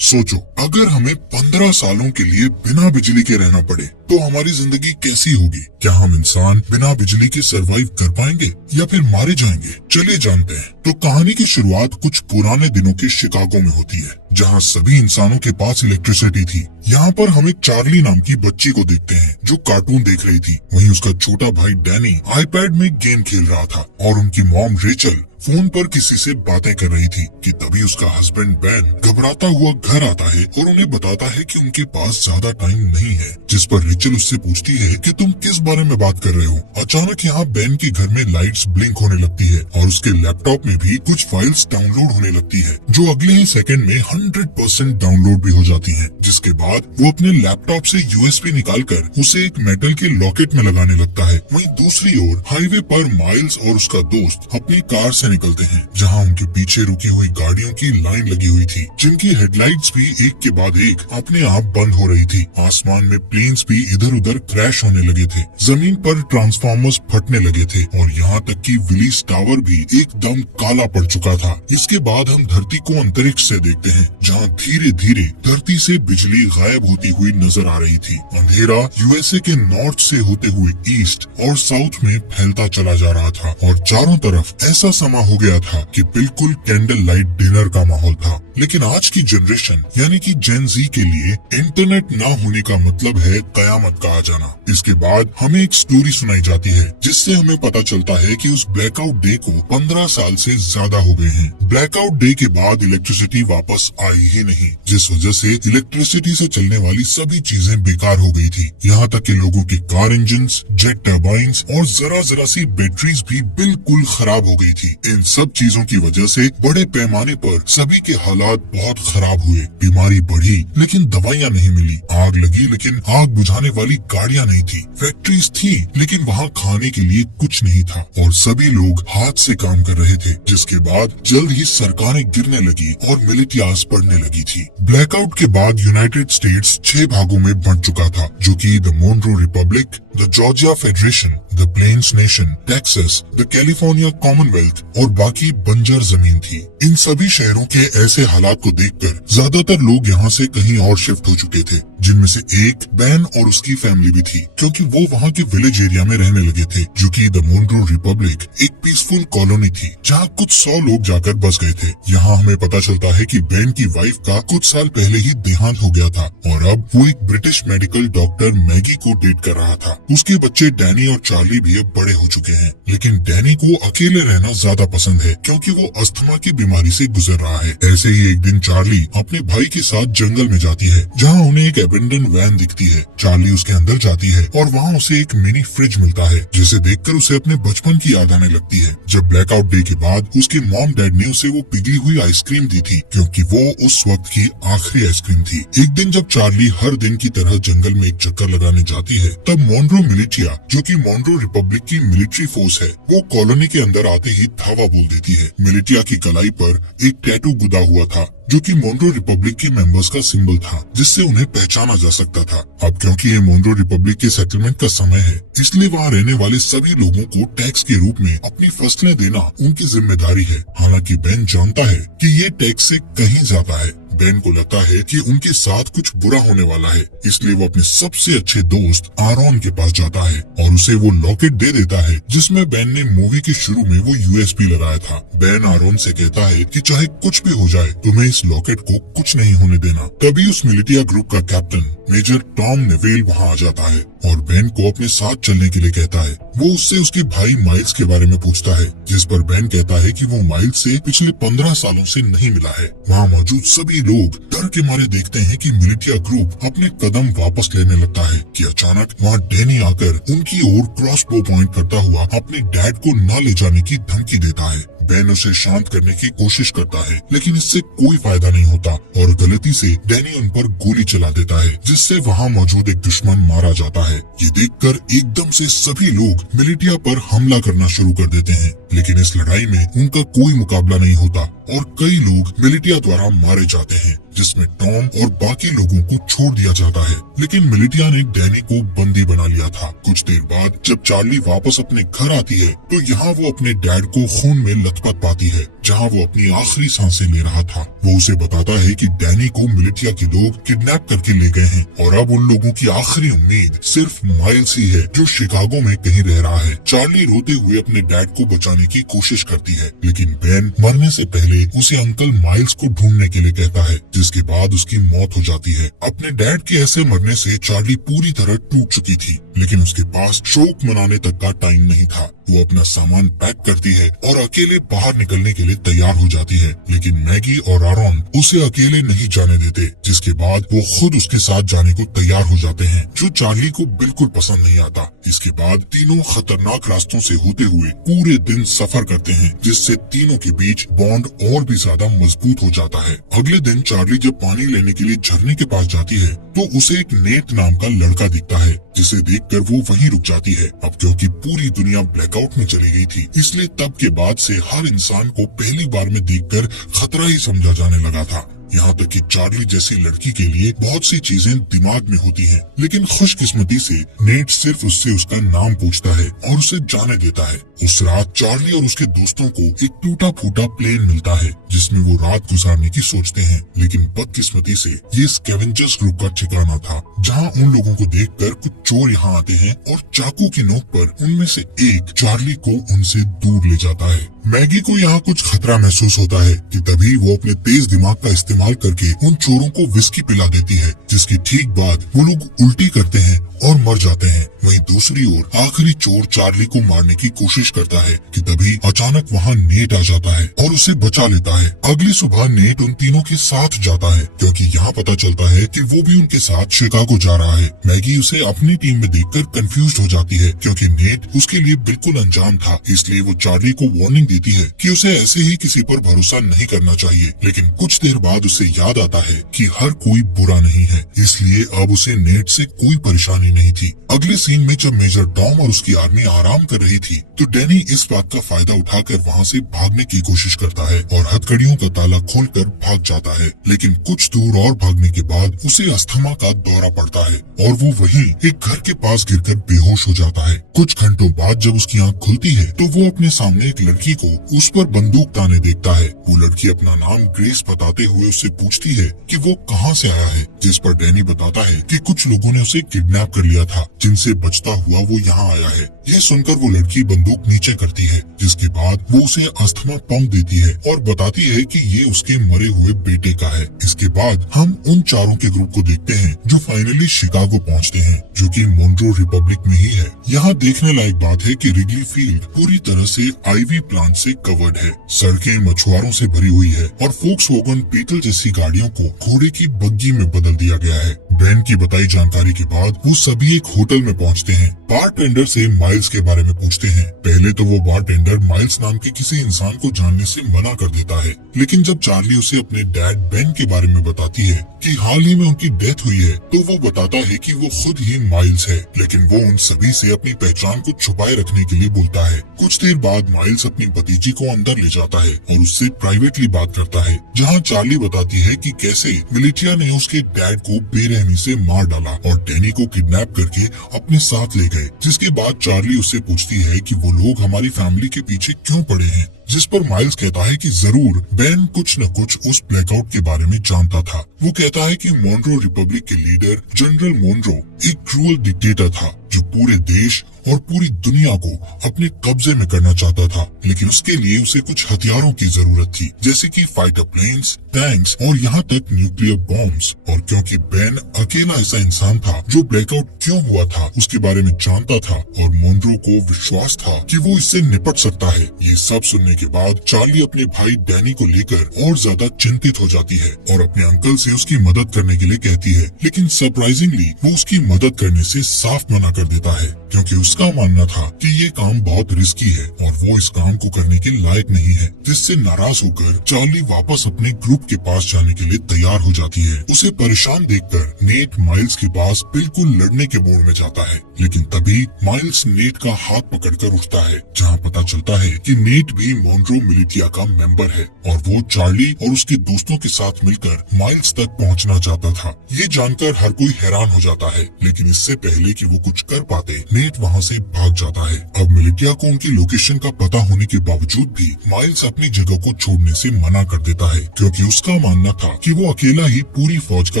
सोचो, अगर हमें 15 सालों के लिए बिना बिजली के रहना पड़े तो हमारी जिंदगी कैसी होगी। क्या हम इंसान बिना बिजली के सरवाइव कर पाएंगे या फिर मारे जाएंगे। चलिए जानते हैं। तो कहानी की शुरुआत कुछ पुराने दिनों के शिकागो में होती है, जहाँ सभी इंसानों के पास इलेक्ट्रिसिटी थी। यहाँ पर हम एक चार्ली नाम की बच्ची को देखते हैं जो कार्टून देख रही थी। वहीं उसका छोटा भाई डैनी आईपैड में गेम खेल रहा था और उनकी मॉम रेचल फोन पर किसी से बातें कर रही थी कि तभी उसका हस्बैंड बैन घबराता हुआ घर आता है और उन्हें बताता है कि उनके पास ज्यादा टाइम नहीं है। जिस पर रेचल उससे पूछती है कि तुम किस बारे में बात कर रहे हो। अचानक यहाँ बैन के घर में लाइट्स ब्लिंक होने लगती है और उसके लैपटॉप में भी कुछ फाइल्स डाउनलोड होने लगती है, जो अगले ही सेकंड में 100% डाउनलोड भी हो जाती है। जिसके बाद वो अपने लैपटॉप से यूएसबी निकालकर उसे एक मेटल के लॉकेट में लगाने लगता है। वहीं दूसरी ओर हाईवे पर माइल्स और उसका दोस्त अपनी कार से निकलते हैं, जहां उनके पीछे रुकी हुई गाड़ियों की लाइन लगी हुई थी, जिनकी हेडलाइट्स भी एक के बाद एक अपने आप बंद हो रही थी। आसमान में प्लेन्स भी इधर उधर क्रैश होने लगे थे, जमीन पर ट्रांसफार्मर्स फटने लगे थे और यहाँ तक कि विलीस टावर भी एकदम काला पड़ चुका था। इसके बाद हम धरती को अंतरिक्ष से देखते हैं, जहाँ धीरे धीरे धरती से बिजली गायब होती हुई नजर आ रही थी। अंधेरा यूएसए के नॉर्थ से होते हुए ईस्ट और साउथ में फैलता चला जा रहा था और चारों तरफ ऐसा समा हो गया था कि बिल्कुल कैंडल लाइट डिनर का माहौल था। लेकिन आज की जनरेशन यानी कि जेन जी के लिए इंटरनेट ना होने का मतलब है कयामत का आ जाना। इसके बाद हमें एक स्टोरी सुनाई जाती है, जिससे हमें पता चलता है कि उस ब्लैकआउट डे को 15 साल से ज्यादा हो गए हैं। ब्लैकआउट डे के बाद इलेक्ट्रिसिटी वापस आई ही नहीं, जिस वजह से इलेक्ट्रिसिटी से चलने वाली सभी चीजें बेकार हो गई थी। यहाँ तक कि लोगों के कार इंजन, जेट टर्बाइन्स और जरा जरा सी बैटरीज भी बिल्कुल खराब हो गई थी। इन सब चीजों की वजह से बड़े पैमाने पर सभी के हालात बहुत खराब हुए। बीमारी बढ़ी लेकिन दवाइयाँ नहीं मिली, आग लगी लेकिन आग बुझाने वाली गाड़ियाँ नहीं थी, फैक्ट्रीज थी लेकिन वहाँ खाने के लिए कुछ नहीं था और सभी लोग हाथ से काम कर रहे थे। जिसके बाद जल्द ही सरकारें गिरने लगी और मिलिटियाज पड़ने लगी थी। ब्लैकआउट के बाद यूनाइटेड स्टेट्स 6 भागों में बंट चुका था, जो कि the Monroe republic, the Georgia federation, the plains nation, Texas, the California commonwealth और बाकी बंजर जमीन थी। इन सभी शहरों के ऐसे हालात को देखकर ज्यादातर लोग यहाँ से कहीं और शिफ्ट हो चुके थे, जिनमें से एक बैन और उसकी फैमिली भी थी, क्योंकि वो वहाँ के विलेज एरिया में रहने लगे थे, जो कि द मोनरो रिपब्लिक एक पीसफुल कॉलोनी थी, जहाँ कुछ 100 लोग जाकर बस गए थे। यहाँ हमें पता चलता है कि बैन की वाइफ का कुछ साल पहले ही देहांत हो गया था और अब वो एक ब्रिटिश मेडिकल डॉक्टर मैगी को डेट कर रहा था। उसके बच्चे डैनी और चार्ली भी अब बड़े हो चुके हैं, लेकिन डैनी को अकेले रहना ज्यादा पसंद है, क्योंकि वो अस्थमा की बीमारी से गुजर रहा है। ऐसे ही एक दिन चार्ली अपने भाई के साथ जंगल में जाती है, जहाँ उन्हें एक एबेंडन वैन दिखती है। चार्ली उसके अंदर जाती है और वहाँ उसे एक मिनी फ्रिज मिलता है, जिसे देखकर उसे अपने बचपन की याद आने लगती है, जब ब्लैकआउट डे के बाद उसके मॉम डैड ने उसे वो पिघली हुई आइसक्रीम दी थी, क्योंकि वो उस वक्त की आखिरी आइसक्रीम थी। एक दिन जब चार्ली हर दिन की तरह जंगल में एक चक्कर लगाने जाती है, तब मोनरो मिलिटिया, जो कि मोनरो रिपब्लिक की मिलिट्री फोर्स है, वो कॉलोनी के अंदर आते ही धावा बोल देती है। मिलिटिया की कलाई पर एक टैटू गुदा हुआ था, जो कि मोनरो रिपब्लिक के मेंबर्स का सिंबल था, जिससे उन्हें पहचाना जा सकता था। अब क्योंकि ये मोनरो रिपब्लिक के सेटलमेंट का समय है, इसलिए वहाँ रहने वाले सभी लोगों को टैक्स के रूप में अपनी फसलें देना उनकी जिम्मेदारी है। हालांकि बेन जानता है कि ये टैक्स से कहीं ज्यादा है। बेन को लगता है कि उनके साथ कुछ बुरा होने वाला है, इसलिए वो अपने सबसे अच्छे दोस्त आरोन के पास जाता है और उसे वो लॉकेट दे देता है, जिसमें बेन ने मूवी के शुरू में वो यूएसबी लगाया था। बेन आरोन से कहता है कि चाहे कुछ भी हो जाए, तुम्हें इस लॉकेट को कुछ नहीं होने देना। तभी उस मिलिटिया ग्रुप का कैप्टन मेजर टॉम नेवेल वहाँ आ जाता है और बेन को अपने साथ चलने के लिए कहता है। वो उससे उसके भाई माइल्स के बारे में पूछता है, जिस पर बेन कहता है कि वो माइल्स से पिछले 15 सालों से नहीं मिला है। वहाँ मौजूद सभी लोग डर के मारे देखते हैं कि मिलिटिया ग्रुप अपने कदम वापस लेने लगता है कि अचानक वहाँ डैनी आकर उनकी ओर क्रॉसबो पॉइंट करता हुआ अपने डैड को न ले जाने की धमकी देता है। बेन उसे शांत करने की कोशिश करता है, लेकिन इससे कोई फायदा नहीं होता और गलती से डैनी उन पर गोली चला देता है, जिससे वहाँ मौजूद एक दुश्मन मारा जाता है। ये देखकर एकदम से सभी लोग मिलिटिया पर हमला करना शुरू कर देते हैं, लेकिन इस लड़ाई में उनका कोई मुकाबला नहीं होता और कई लोग मिलिटिया द्वारा मारे जाते हैं। जिसमें टॉम और बाकी लोगों को छोड़ दिया जाता है। लेकिन मिलिटिया ने डैनी को बंदी बना लिया था। कुछ देर बाद जब चार्ली वापस अपने घर आती है तो यहाँ वो अपने डैड को खून में लथपथ पाती है, जहाँ वो अपनी आखिरी सांसें ले रहा था। वो उसे बताता है कि डैनी को मिलिटिया के लोग किडनैप करके ले गए हैं और अब उन लोगों की आखिरी उम्मीद सिर्फ माइल्स ही है, जो शिकागो में कहीं रह रहा है। चार्ली रोते हुए अपने डैड को बचाने की कोशिश करती है, लेकिन बेन मरने से पहले उसे अंकल माइल्स को ढूंढने के लिए कहता है, जिसके बाद उसकी मौत हो जाती है। अपने डैड के ऐसे मरने से चार्ली पूरी तरह टूट चुकी थी, लेकिन उसके पास शोक मनाने तक का टाइम नहीं था। वो अपना सामान पैक करती है और अकेले बाहर निकलने के लिए तैयार हो जाती है, लेकिन मैगी और आरॉन उसे अकेले नहीं जाने देते, जिसके बाद वो खुद उसके साथ जाने को तैयार हो जाते हैं, जो चार्ली को बिल्कुल पसंद नहीं आता। इसके बाद तीनों खतरनाक रास्तों से होते हुए पूरे दिन सफर करते हैं, जिससे तीनों के बीच बॉन्ड और भी ज्यादा मजबूत हो जाता है। अगले दिन चार्ली जब पानी लेने के लिए झरने के पास जाती है तो उसे एक नेट नाम का लड़का दिखता है, जिसे देखकर वो वहीं रुक जाती है। अब क्योंकि पूरी दुनिया ब्लैकआउट में चली गई थी, इसलिए तब के बाद से हर इंसान को पहली बार में देखकर खतरा ही समझा जाने लगा था। यहाँ तक कि चार्ली जैसी लड़की के लिए बहुत सी चीजें दिमाग में होती हैं, लेकिन खुशकिस्मती से नेट सिर्फ उससे उसका नाम पूछता है और उसे जाने देता है। उस रात चार्ली और उसके दोस्तों को एक टूटा फूटा प्लेन मिलता है, जिसमें वो रात गुजारने की सोचते हैं, लेकिन बदकिस्मती से ये स्कैवेंजर्स ग्रुप का ठिकाना था, जहाँ उन लोगों को देखकर कुछ चोर यहाँ आते हैं और चाकू की नोक पर उनमें से एक चार्ली को उनसे दूर ले जाता है। मैगी को यहाँ कुछ खतरा महसूस होता है कि तभी वो अपने तेज दिमाग का इस्तेमाल करके उन चोरों को विस्की पिला देती है, जिसके ठीक बाद वो लोग उल्टी करते हैं और मर जाते हैं। वहीं दूसरी ओर आखिरी चोर चार्ली को मारने की कोशिश करता है कि तभी अचानक वहाँ नेट आ जाता है और उसे बचा लेता है। अगली सुबह नेट उन तीनों के साथ जाता है, क्योंकि यहाँ पता चलता है कि वो भी उनके साथ शिकागो जा रहा है। मैगी उसे अपनी टीम में देखकर कंफ्यूज हो जाती है, क्योंकि नेट उसके लिए बिल्कुल अनजान था। इसलिए वो चार्ली को वार्निंग देती है कि उसे ऐसे ही किसी पर भरोसा नहीं करना चाहिए। लेकिन कुछ देर बाद उसे याद आता है कि हर कोई बुरा नहीं है, इसलिए अब उसे नेट से कोई परेशानी नहीं थी। अगले सीन में जब मेजर टॉम और उसकी आर्मी आराम कर रही थी तो डैनी इस बात का फायदा उठाकर वहाँ से भागने की कोशिश करता है और हथकड़ियों का ताला खोलकर भाग जाता है। लेकिन कुछ दूर और भागने के बाद उसे अस्थमा का दौरा पड़ता है और वो वहीं एक घर के पास गिरकर बेहोश हो जाता है। कुछ घंटों बाद जब उसकी आंख खुलती है तो वो अपने सामने एक लड़की को उस पर बंदूक ताने देखता है। वो लड़की अपना नाम ग्रेस बताते हुए उससे पूछती है कि वो कहाँ से आया है, जिस पर डैनी बताता है कि कुछ लोगों ने उसे किडनैप कर लिया था, जिनसे बचता हुआ वो यहाँ आया है। यह सुनकर वो लड़की बंदूक नीचे करती है, जिसके बाद वो उसे अस्थमा पंप देती है और बताती है कि ये उसके मरे हुए बेटे का है। इसके बाद हम उन चारों के ग्रुप को देखते हैं जो फाइनली शिकागो पहुँचते हैं, जो कि मोन्ट्रो रिपब्लिक में ही है। यहाँ देखने लायक बात है कि रिगली फील्ड पूरी तरह से आईवी प्लांट से कवर्ड है। सड़कें मछुआरों से भरी हुई है और फोक्सवैगन बीटल जैसी गाड़ियों को घोड़े की बग्गी में बदल दिया गया है। बेन की बताई जानकारी के बाद वो सभी एक होटल में पहुंचते हैं। बारटेंडर से माइल्स के बारे में पूछते हैं। पहले तो वो बारटेंडर माइल्स नाम के किसी इंसान को जानने से मना कर देता है, लेकिन जब चार्ली उसे अपने डैड बेन के बारे में बताती है कि हाल ही में उनकी डेथ हुई है, तो वो बताता है कि वो खुद ही माइल्स है, लेकिन वो उन सभी से अपनी पहचान को छुपाए रखने के लिए बोलता है। कुछ देर बाद माइल्स अपनी भतीजी को अंदर ले जाता है और उससे प्राइवेटली बात करता है, जहाँ चार्ली बताती है कि कैसे मिलिटिया ने उसके डैड को बेरहमी से मार डाला और डैनी को किडनैप करके अपने साथ ले गए। जिसके बाद चार्ली उससे पूछती है कि वो लोग हमारी फैमिली के पीछे क्यों पड़े हैं, जिस पर माइल्स कहता है कि जरूर बेन कुछ न कुछ उस ब्लैकआउट के बारे में जानता था। वो कहता है कि मोन्ट्रो रिपब्लिक के लीडर जनरल मोन्ट्रो एक क्रूअल डिक्टेटर था, जो पूरे देश और पूरी दुनिया को अपने कब्जे में करना चाहता था, लेकिन उसके लिए उसे कुछ हथियारों की जरूरत थी, जैसे कि फाइटर प्लेन्स, टैंक्स और यहाँ तक न्यूक्लियर बॉम्ब्स। और क्योंकि बेन अकेला ऐसा इंसान था जो ब्लैकआउट क्यों हुआ था उसके बारे में जानता था और मोन्ट्रो को विश्वास था कि वो इससे निपट सकता है। ये सब सुनने के बाद चार्ली अपने भाई डैनी को लेकर और ज्यादा चिंतित हो जाती है और अपने अंकल से उसकी मदद करने के लिए कहती है, लेकिन सरप्राइजिंगली वो उसकी मदद करने से साफ मना कर देता है, क्योंकि उस उसका मानना था कि ये काम बहुत रिस्की है और वो इस काम को करने के लायक नहीं है, जिससे नाराज होकर चार्ली वापस अपने ग्रुप के पास जाने के लिए तैयार हो जाती है। उसे परेशान देखकर नेट माइल्स के पास बिल्कुल लड़ने के मूड में जाता है, लेकिन तभी माइल्स नेट का हाथ पकड़कर उठता है, जहाँ पता चलता है कि नेट भी मोनरो मिलिटिया का मेंबर है और वो चार्ली और उसके दोस्तों के साथ मिलकर माइल्स तक पहुँचना चाहता था। ये जानकर हर कोई हैरान हो जाता है, लेकिन इससे पहले कि वो कुछ कर पाते नेट वहाँ से भाग जाता है। अब मिलिटिया को उनकी लोकेशन का पता होने के बावजूद भी माइल्स अपनी जगह को छोड़ने से मना कर देता है, क्योंकि उसका मानना था कि वो अकेला ही पूरी फौज का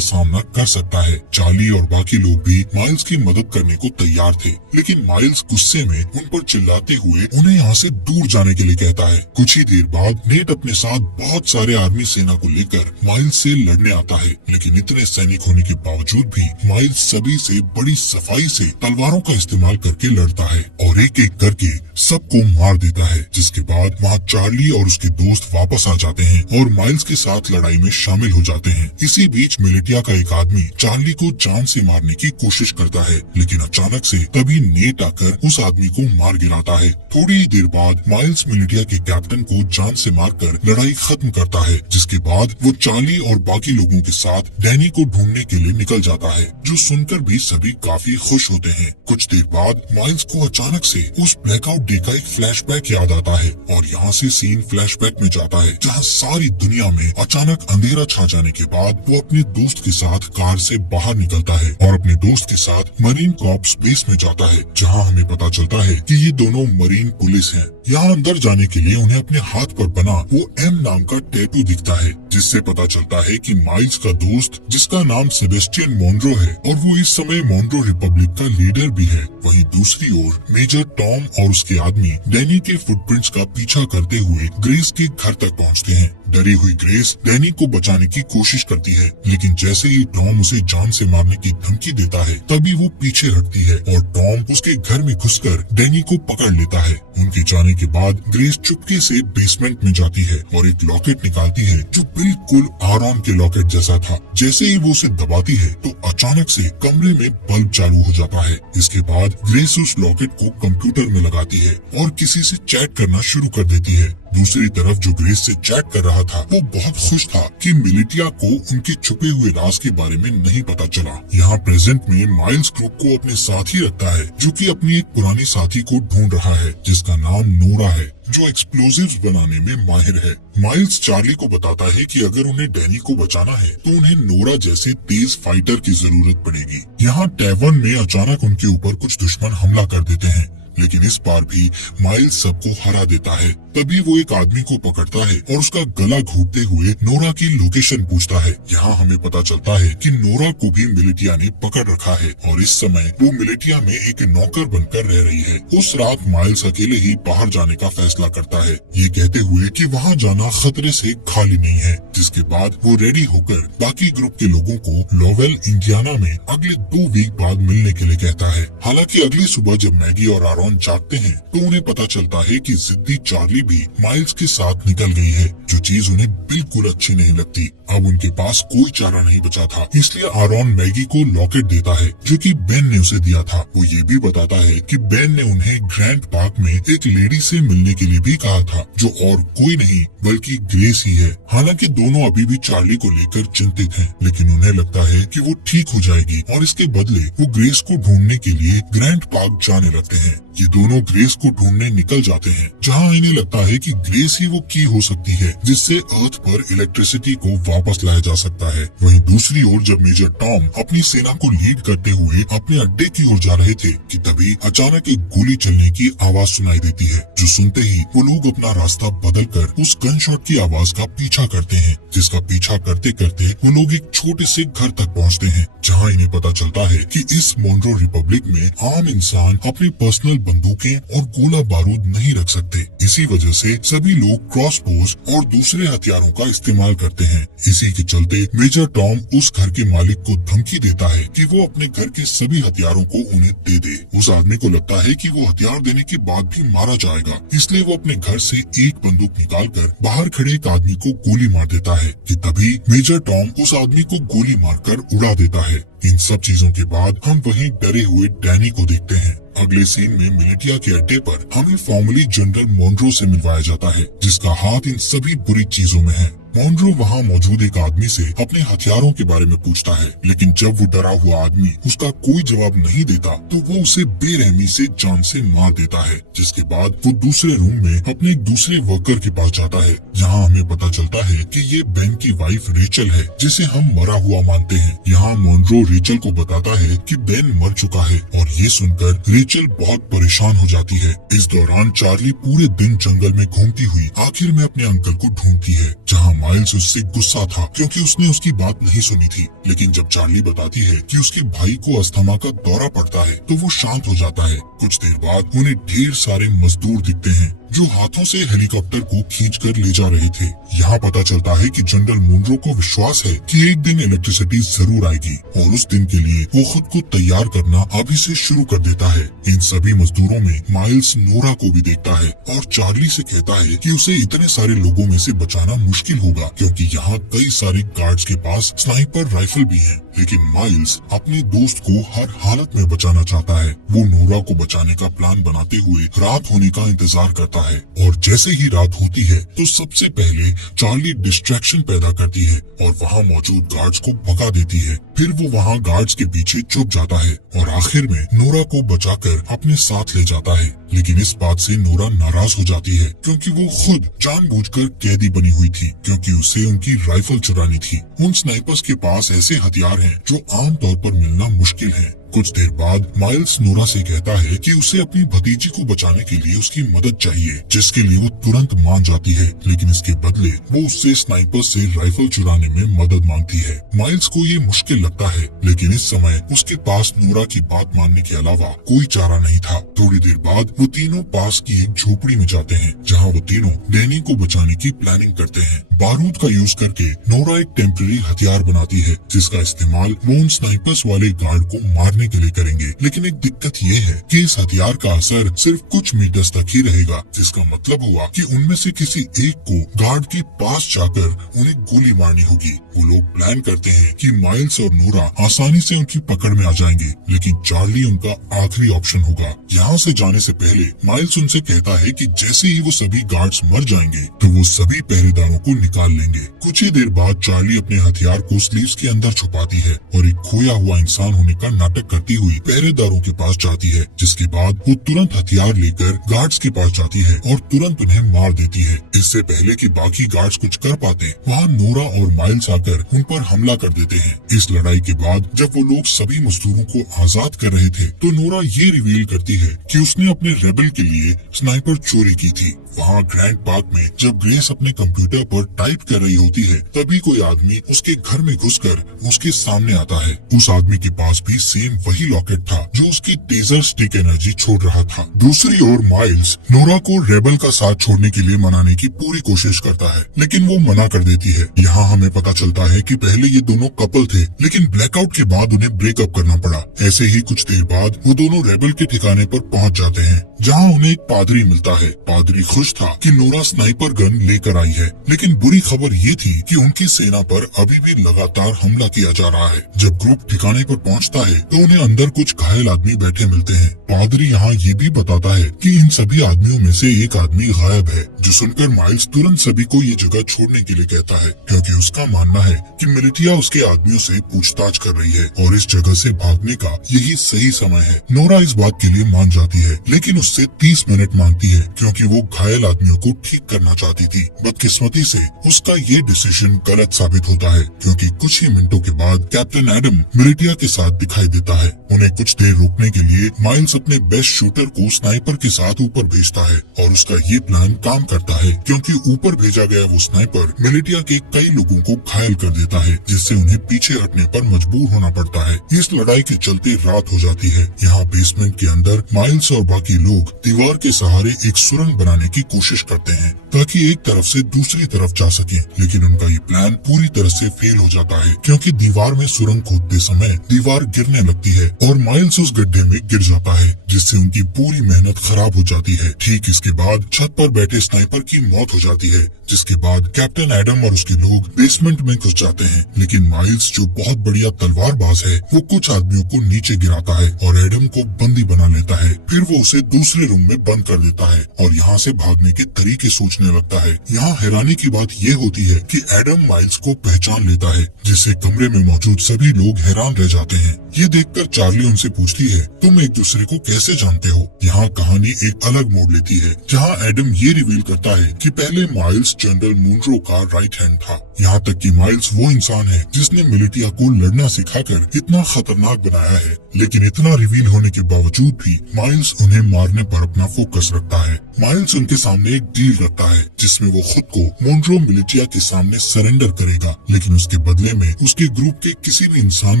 सामना कर सकता है। चार्ली और बाकी लोग भी माइल्स की मदद करने को तैयार थे, लेकिन माइल्स गुस्से में उन पर चिल्लाते हुए उन्हें यहाँ से दूर जाने के लिए कहता है। कुछ ही देर बाद नेट अपने साथ बहुत सारे आर्मी सेना को लेकर माइल्स से लड़ने आता है, लेकिन इतने सैनिक होने के बावजूद भी माइल्स सभी से बड़ी सफाई से तलवारों का इस्तेमाल करके लड़ता है और एक एक करके सबको मार देता है। जिसके बाद वहाँ चार्ली और उसके दोस्त वापस आ जाते हैं और माइल्स के साथ लड़ाई में शामिल हो जाते हैं। इसी बीच मिलिटिया का एक आदमी चार्ली को जान से मारने की कोशिश करता है, लेकिन अचानक से तभी नेट आकर उस आदमी को मार गिराता है। थोड़ी ही देर बाद माइल्स मिलिटिया के कैप्टन को जान से मारकर लड़ाई खत्म करता है, जिसके बाद वो चार्ली और बाकी लोगों के साथ डैनी को ढूंढने के लिए निकल जाता है, जो सुनकर भी सभी काफी खुश होते हैं। कुछ देर बाद माइल्स को अचानक से उस ब्लैकआउट डे का एक फ्लैशबैक याद आता है और यहाँ से सीन फ्लैशबैक में जाता है, जहाँ सारी दुनिया में अचानक अंधेरा छा जाने के बाद वो अपने दोस्त के साथ कार से बाहर निकलता है और अपने दोस्त के साथ मरीन कॉर्प्स बेस में जाता है, जहाँ हमें पता चलता है कि ये दोनों मरीन पुलिस हैं। यहाँ अंदर जाने के लिए उन्हें अपने हाथ पर बना वो एम नाम का टैटू दिखता है, जिससे पता चलता है कि माइल्स का दोस्त, जिसका नाम सेबेस्टियन मोनरो है और वो इस समय मोनरो रिपब्लिक का लीडर भी है। वहीं दूसरी ओर मेजर टॉम और उसके आदमी डैनी के फुटप्रिंट्स का पीछा करते हुए ग्रेस के घर तक पहुंचते हैं। डरी हुई ग्रेस डैनी को बचाने की कोशिश करती है, लेकिन जैसे ही टॉम उसे जान से मारने की धमकी देता है, तभी वो पीछे हटती है और टॉम उसके घर में घुसकर डैनी को पकड़ लेता है। उनके जाने के बाद ग्रेस चुपके से बेसमेंट में जाती है और एक लॉकेट निकालती है, जो बिल्कुल आरॉन के लॉकेट जैसा था। जैसे ही वो उसे दबाती है तो अचानक से कमरे में बल्ब चालू हो जाता है। इसके बाद ग्रेस उस लॉकेट को कंप्यूटर में लगाती है और किसी से चैट करना शुरू कर देती है। दूसरी तरफ जो ग्रेस से चैट कर रहा था वो बहुत खुश था कि मिलिटिया को उनके छुपे हुए राज के बारे में नहीं पता चला। यहाँ प्रेजेंट में माइल्स ग्रुप को अपने साथ ही रखता है, जो कि अपनी एक पुरानी साथी को ढूंढ रहा है, जिसका नाम नोरा है, जो एक्सप्लोजिव्स बनाने में माहिर है। माइल्स चार्ली को बताता है कि अगर उन्हें डैनी को बचाना है तो उन्हें नोरा जैसे तेज फाइटर की जरूरत पड़ेगी। यहाँ टैवर्न में अचानक उनके ऊपर कुछ दुश्मन हमला कर देते हैं, लेकिन इस बार भी माइल्स सबको हरा देता है। तभी वो एक आदमी को पकड़ता है और उसका गला घोटते हुए नोरा की लोकेशन पूछता है। यहाँ हमें पता चलता है कि नोरा को भी मिलिटिया ने पकड़ रखा है और इस समय वो मिलिटिया में एक नौकर बनकर रह रही है। उस रात माइल्स अकेले ही बाहर जाने का फैसला करता है, ये कहते हुए कि वहाँ जाना खतरे से खाली नहीं है। जिसके बाद वो रेडी होकर बाकी ग्रुप के लोगों को लोवेल इंडियाना में अगले 2 वीक बाद मिलने के लिए कहता है। हालांकि अगली सुबह जब मैगी और आरॉन जागते हैं तो उन्हें पता चलता है कि जिद्दी चार्ली भी माइल्स के साथ निकल गई है, जो चीज उन्हें बिल्कुल अच्छी नहीं लगती। अब उनके पास कोई चारा नहीं बचा था, इसलिए आरॉन मैगी को लॉकेट देता है, जो कि बेन ने उसे दिया था। वो ये भी बताता है कि बेन ने उन्हें ग्रैंड पार्क में एक लेडी से मिलने के लिए भी कहा था, जो और कोई नहीं बल्कि ग्रेस ही है। हालांकि दोनों अभी भी चार्ली को लेकर चिंतित हैं, लेकिन उन्हें लगता है कि वो ठीक हो जाएगी और इसके बदले वो ग्रेस को ढूंढने के लिए ग्रैंड पार्क जाने लगते हैं। ये दोनों ग्रेस को ढूंढने निकल जाते हैं, जहाँ इन्हें लगता है कि ग्रेस ही वो की हो सकती है जिससे अर्थ पर इलेक्ट्रिसिटी को वापस लाया जा सकता है। वहीं दूसरी ओर जब मेजर टॉम अपनी सेना को लीड करते हुए अपने अड्डे की ओर जा रहे थे कि तभी अचानक एक गोली चलने की आवाज सुनाई देती है, जो सुनते ही वो लोग अपना रास्ता बदलकर उस गन शॉट की आवाज का पीछा करते हैं, जिसका पीछा करते करते वो लोग एक छोटे से घर तक पहुँचते हैं, जहाँ इन्हें पता चलता है कि इस मोनरो रिपब्लिक में आम इंसान अपनी पर्सनल बंदूकें और गोला बारूद नहीं रख सकते। इसी वजह से सभी लोग क्रॉसबोज और दूसरे हथियारों का इस्तेमाल करते हैं। इसी के चलते मेजर टॉम उस घर के मालिक को धमकी देता है कि वो अपने घर के सभी हथियारों को उन्हें दे दे। उस आदमी को लगता है कि वो हथियार देने के बाद भी मारा जाएगा, इसलिए वो अपने घर से एक बंदूक निकालकर बाहर खड़े एक आदमी को गोली मार देता है कि तभी मेजर टॉम उस आदमी को गोली मारकर उड़ा देता है। इन सब चीजों के बाद हम वहीं डरे हुए डैनी को देखते हैं। अगले सीन में मिलिटिया के अड्डे पर हमें फॉर्मली जनरल मॉन्रो से मिलवाया जाता है, जिसका हाथ इन सभी बुरी चीजों में है। मॉन्रो वहाँ मौजूद एक आदमी से अपने हथियारों के बारे में पूछता है, लेकिन जब वो डरा हुआ आदमी उसका कोई जवाब नहीं देता तो वो उसे बेरहमी से जान से मार देता है। जिसके बाद वो दूसरे रूम में अपने एक दूसरे वर्कर के पास जाता है, जहाँ हमें पता चलता है कि ये बेन की वाइफ रेचल है, जिसे हम मरा हुआ मानते हैं। यहाँ मॉन्रो रेचल को बताता है कि बेन मर चुका है और ये सुनकर रेचल बहुत परेशान हो जाती है। इस दौरान चार्ली पूरे दिन जंगल में घूमती हुई आखिर में अपने अंकल को ढूंढती है, जहाँ माइल्स उससे गुस्सा था क्योंकि उसने उसकी बात नहीं सुनी थी। लेकिन जब चार्ली बताती है कि उसके भाई को अस्थमा का दौरा पड़ता है तो वो शांत हो जाता है। कुछ देर बाद उन्हें ढेर सारे मजदूर दिखते हैं जो हाथों से हेलीकॉप्टर को खींचकर ले जा रहे थे। यहाँ पता चलता है कि जनरल मॉन्रो को विश्वास है कि एक दिन इलेक्ट्रिसिटी जरूर आएगी और उस दिन के लिए वो खुद को तैयार करना अभी से शुरू कर देता है। इन सभी मजदूरों में माइल्स नोरा को भी देखता है और चार्ली से कहता है कि उसे इतने सारे लोगों में से बचाना मुश्किल होगा, क्योंकि यहाँ कई सारे गार्ड्स के पास स्नाइपर राइफल भी है। लेकिन माइल्स अपने दोस्त को हर हालत में बचाना चाहता है। वो नोरा को बचाने का प्लान बनाते हुए रात होने का इंतजार करता है और जैसे ही रात होती है तो सबसे पहले चार्ली डिस्ट्रैक्शन पैदा करती है और वहाँ मौजूद गार्ड्स को भगा देती है। फिर वो वहाँ गार्ड्स के पीछे छुप जाता है और आखिर में नोरा को बचाकर अपने साथ ले जाता है। लेकिन इस बात से नोरा नाराज हो जाती है क्योंकि वो खुद जानबूझकर कैदी बनी हुई थी, क्योंकि उसे उनकी राइफल चुरानी थी। उन स्नाइपर्स के पास ऐसे हथियार हैं जो आम तौर पर मिलना मुश्किल है। कुछ देर बाद माइल्स नोरा से कहता है कि उसे अपनी भतीजी को बचाने के लिए उसकी मदद चाहिए, जिसके लिए वो तुरंत मान जाती है। लेकिन इसके बदले वो उससे स्नाइपर से राइफल चुराने में मदद मांगती है। माइल्स को ये मुश्किल लगता है, लेकिन इस समय उसके पास नोरा की बात मानने के अलावा कोई चारा नहीं था। थोड़ी देर बाद वो तीनों पास की एक झोपड़ी में जाते हैं, जहाँ वो तीनों डैनी को बचाने की प्लानिंग करते हैं। बारूद का यूज करके नोरा एक टेम्पररी हथियार बनाती है, जिसका इस्तेमाल वो उन स्नाइपर्स वाले गार्ड को मारने के लिए करेंगे। लेकिन एक दिक्कत ये है कि इस हथियार का असर सिर्फ कुछ मीटर्स तक ही रहेगा, जिसका मतलब हुआ कि उनमें से किसी एक को गार्ड के पास जाकर उन्हें गोली मारनी होगी। वो लोग प्लान करते हैं कि माइल्स और नोरा आसानी से उनकी पकड़ में आ जाएंगे, लेकिन चार्ली उनका आखिरी ऑप्शन होगा। यहाँ से जाने से पहले माइल्स उनसे कहता है कि जैसे ही वो सभी गार्ड्स मर जाएंगे तो वो सभी पहरेदारों को निकाल लेंगे। कुछ ही देर बाद चार्ली अपने हथियार को स्लीव्स के अंदर छुपाती है और एक खोया हुआ इंसान होने का नाटक करती हुई पहरेदारों के पास जाती है, जिसके बाद वो तुरंत हथियार लेकर गार्ड्स के पास जाती है और तुरंत उन्हें मार देती है। इससे पहले कि बाकी गार्ड्स कुछ कर पाते, वहाँ नोरा और माइल्स आकर उन पर हमला कर देते हैं। इस लड़ाई के बाद जब वो लोग सभी मजदूरों को आजाद कर रहे थे तो नोरा ये रिवील करती है कि उसने अपने रेबल के लिए स्नाइपर चोरी की थी। वहाँ ग्रैंड पार्क में जब ग्रेस अपने कंप्यूटर पर टाइप कर रही होती है, तभी कोई आदमी उसके घर में घुसकर उसके सामने आता है। उस आदमी के पास भी सेम वही लॉकेट था जो उसकी टेजर स्टिक एनर्जी छोड़ रहा था। दूसरी ओर माइल्स नोरा को रेबल का साथ छोड़ने के लिए मनाने की पूरी कोशिश करता है, लेकिन वो मना कर देती है। यहाँ हमें पता चलता है कि पहले ये दोनों कपल थे, लेकिन ब्लैकआउट के बाद उन्हें ब्रेकअप करना पड़ा। ऐसे ही कुछ देर बाद वो दोनों रेबल के ठिकाने पर पहुँच जाते हैं, जहाँ उन्हें एक पादरी मिलता है। पादरी खुश था कि नोरा स्नाइपर गन लेकर आई है, लेकिन बुरी खबर ये थी कि उनकी सेना पर अभी भी लगातार हमला किया जा रहा है। जब ग्रुप ठिकाने पर पहुंचता है तो उन्हें अंदर कुछ घायल आदमी बैठे मिलते हैं। पादरी यहाँ ये भी बताता है कि इन सभी आदमियों में से एक आदमी गायब है, जो सुनकर माइल्स तुरंत सभी को ये जगह छोड़ने के लिए कहता है, क्योंकि उसका मानना है कि मिलिटिया उसके आदमियों से पूछताछ कर रही है और इस जगह से भागने का यही सही समय है। नोरा इस बात के लिए मान जाती है, लेकिन उससे 30 मिनट मांगती है, क्योंकि वो घायल आदमियों को ठीक करना चाहती थी। बदकिस्मती से उसका ये डिसीजन गलत साबित होता है, क्योंकि कुछ ही मिनटों के बाद कैप्टन एडम मिलिटिया के साथ दिखाई देता है। उन्हें कुछ देर रोकने के लिए माइल्स अपने बेस्ट शूटर को स्नाइपर के साथ ऊपर भेजता है और उसका ये प्लान काम करता है, क्योंकि ऊपर भेजा गया वो स्नाइपर मिलिटिया के कई लोगों को घायल कर देता है, जिससे उन्हें पीछे हटने पर मजबूर होना पड़ता है। इस लड़ाई के चलते रात हो जाती है। यहाँ बेसमेंट के अंदर माइल्स और बाकी लोग दीवार के सहारे एक सुरंग बनाने की कोशिश करते हैं ताकि एक तरफ से दूसरी तरफ जा सके, लेकिन उनका ये प्लान पूरी तरह से फेल हो जाता है, क्योंकि दीवार में सुरंग खोदते समय दीवार गिरने लगती लगती है और माइल्स उस गड्ढे में गिर जाता है, जिससे उनकी पूरी मेहनत खराब हो जाती है। ठीक इसके बाद छत पर बैठे स्नाइपर की मौत हो जाती है, जिसके बाद कैप्टन एडम और उसके लोग बेसमेंट में घुस जाते हैं। लेकिन माइल्स जो बहुत बढ़िया तलवारबाज है, वो कुछ आदमियों को नीचे गिराता है और एडम को बंदी बना लेता है। फिर वो उसे दूसरे रूम में बंद कर देता है और यहाँ से भागने के तरीके सोचने लगता है। यहाँ हैरानी की बात ये होती है कि एडम माइल्स को पहचान लेता है, जिससे कमरे में मौजूद सभी लोग हैरान रह जाते हैं। ये देखकर चार्ली उनसे पूछती है, तुम एक दूसरे को कैसे जानते हो? यहाँ कहानी एक अलग मोड़ लेती है, जहाँ एडम ये रिवील करता है कि पहले माइल्स जनरल मुनरो का राइट हैंड था। यहाँ तक कि माइल्स वो इंसान है जिसने मिलिटिया को लड़ना सिखाकर इतना खतरनाक बनाया है। लेकिन इतना रिवील होने के बावजूद भी माइल्स उन्हें मारने पर अपना फोकस रखता है। माइल्स उनके सामने एक डील रखता है, जिसमें वो खुद को मुनरो मिलिटिया के सामने सरेंडर करेगा, लेकिन उसके बदले में उसके ग्रुप के किसी भी इंसान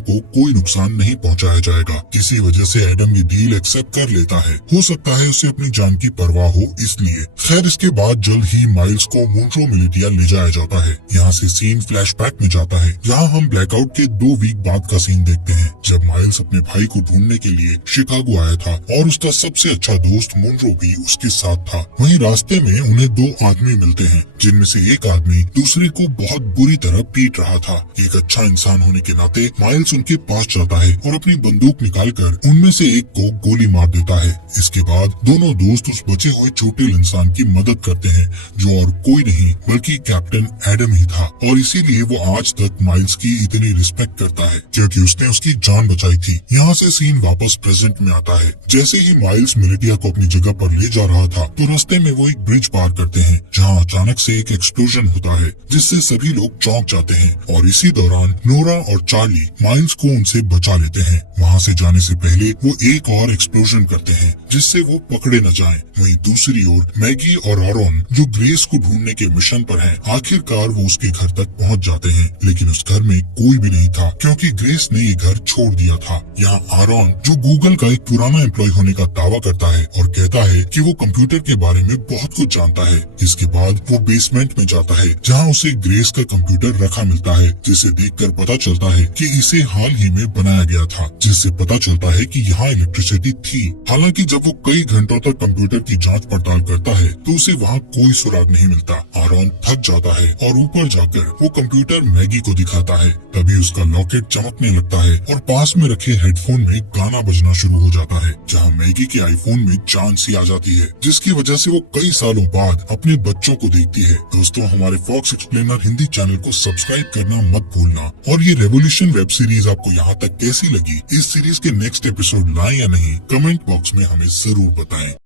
को कोई नुकसान नहीं पहुंचाया जाएगा। किसी वजह से एडम ये डील एक्सेप्ट कर लेता है। हो सकता है उसे अपनी जान की परवाह हो इसलिए। खैर, इसके बाद जल्द ही माइल्स को मुनरो मिलिटिया ले जाया जाता है। यहाँ से सीन फ्लैशबैक में जाता है, जहाँ हम ब्लैकआउट के 2 वीक बाद का सीन देखते हैं, जब माइल्स अपने भाई को ढूंढने के लिए शिकागो आया था और उसका सबसे अच्छा दोस्त मुनरो भी उसके साथ था। वहीं रास्ते में उन्हें 2 आदमी मिलते हैं, जिनमें से एक आदमी दूसरे को बहुत बुरी तरह पीट रहा था। एक अच्छा इंसान होने के नाते माइल्स उनके पास जाता है और अपनी बंदूक निकालकर उनमें से एक को गोली मार देता है। इसके बाद दोनों दोस्त उस बचे हुए छोटे इंसान की मदद करते हैं, जो और कोई नहीं बल्कि कैप्टन एडम ही था। और इसीलिए वो आज तक माइल्स की इतनी रिस्पेक्ट करता है, क्योंकि उसने उसकी जान बचाई थी। यहाँ से सीन वापस प्रेजेंट में आता है। जैसे ही माइल्स मिलिटिया को अपनी जगह पर ले जा रहा था, तो रास्ते में वो एक ब्रिज पार करते हैं, जहाँ अचानक से एक एक्सप्लोजन होता है, जिससे सभी लोग चौंक जाते हैं। और इसी दौरान नोरा और चार्ली माइल्स को उनसे बचा लेते हैं। वहाँ से जाने से पहले वो एक और एक्सप्लोजन करते हैं, जिससे वो पकड़े न जाएं। वहीं दूसरी ओर मैगी और आरोन, जो ग्रेस को ढूंढने के मिशन पर हैं, आखिरकार वो उसके घर तक पहुँच जाते हैं। लेकिन उस घर में कोई भी नहीं था, क्योंकि ग्रेस ने ये घर छोड़ दिया था। यहाँ आरोन, जो गूगल का एक पुराना एम्प्लॉय होने का दावा करता है और कहता है कि वो कंप्यूटर के बारे में बहुत कुछ जानता है। इसके बाद वो बेसमेंट में जाता है, जहाँ उसे ग्रेस का कंप्यूटर रखा मिलता है, जिसे देखकर पता चलता है कि इसे हाल ही में बनाया गया था, जिससे पता चलता है कि यहाँ इलेक्ट्रिसिटी थी। हालांकि जब वो कई घंटों तक कंप्यूटर की जांच पड़ताल करता है, तो उसे वहाँ कोई सुराग नहीं मिलता। आरोन थक जाता है और ऊपर जाकर वो कंप्यूटर मैगी को दिखाता है। तभी उसका लॉकेट चमकने लगता है और पास में रखे हेडफोन में गाना बजना शुरू हो जाता है, जहाँ मैगी के आईफोन में जान सी आ जाती है, जिसकी वजह से वो कई सालों बाद अपने बच्चों को देखती है। दोस्तों, हमारे फॉक्स एक्सप्लेनर हिंदी चैनल को सब्सक्राइब करना मत भूलना। और ये रेवोल्यूशन वेब सीरीज आपको यहाँ तक कैसी लगी? इस सीरीज के नेक्स्ट एपिसोड लाएं या नहीं, कमेंट बॉक्स में हमें जरूर बताएं।